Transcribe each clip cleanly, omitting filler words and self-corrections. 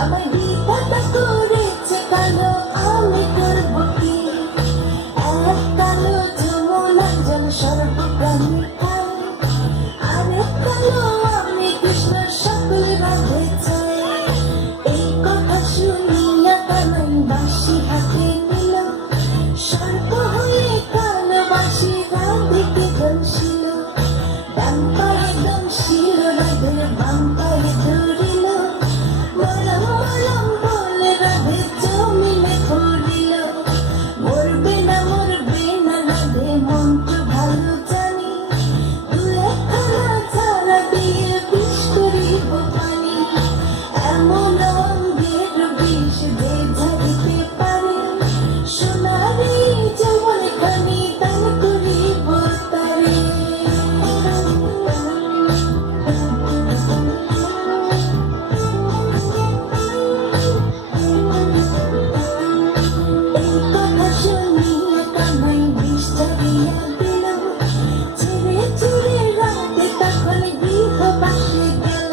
আমার বিধাতা করেছে কালো, আমি করব কি? এক কালো যমুনা জল সর্বপ্রাণী খায়, আরেক কালো আমি কৃষ্ণ সকল রাধে চাই। এই কথা শুনিয়া কানাই বাঁশি হাতে নিল, সর্প হয়ে কালো বাঁশি রাধিকে দংশিল। ডান পায়ে দংশিল রাধে, বাম পায়ে ধরিল, মলম মলম বলে রাধে জমিনে পড়িল। মরবে না রাধে মন্ত্র ভালো জানি, দু একখানা চারা দিয়ে বিষ করিব পানি। এমন অঙ্গের বিষ যে ঝাড়িতে পারে, সোনারি যেমন খানি দান করিব তারে। এই কথা শুনিয়া কানাই বিষ ঝাড়িয়া দিল, ছেড়ে ছেড়ে রাতে তখন গৃহবাসে গেল।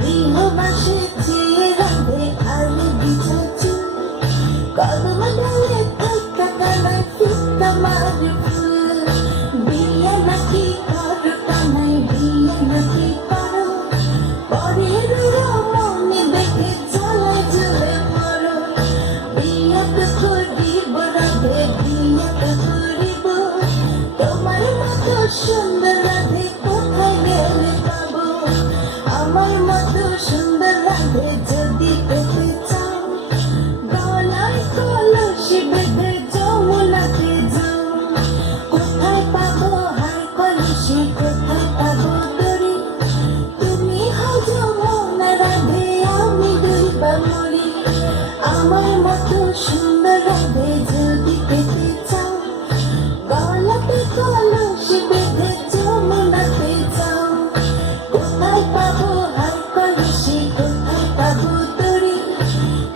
গৃহবাসে চেয়ে রাধে আলো বিছা চুল, কদম ডালে থাকা কানাই ফিতা মারে ফুল। বিয়ে নাকি করো কানাই, বিয়ে নাকি করো, পরের রমণী দেখে চলে জুড়ে পড়ো। বিয়ে তো করিব রাধে, বিয়ে তো করিব, তোমার মতো সুন্দর রাধে কোথায় গেলে পাবো? আমার মতো সুন্দর রাধে যদি পেতে চাও, গলায় কলসি বেঁধে যমুনাতে যাও। কোথায় পাবো হার কলসি, কোথায় পাবো দড়ি? তুমি হও যমুনা রাধে, আমি ডুইবা মরি। আমার মতো সুন্দর রাধে যদি পেতে চাও, গলাতে কলসি বেঁধে যমুনাতে যাও। কোথায় পাবো হার কলসি, কোথায় পাবো দড়ি?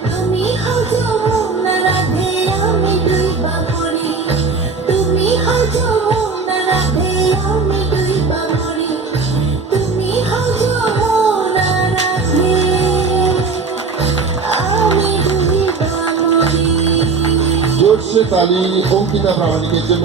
তুমি হও যমুনা রাধে, আমি ডুইবা মরি। তুমি হও যমুনা রাধে, আমি ডুইবা মরি। তুমি হও যমুনা রাধে, আমি ডুইবা মরি। জোরসে তালি অঙ্কিতা প্রামাণিকের জন্য।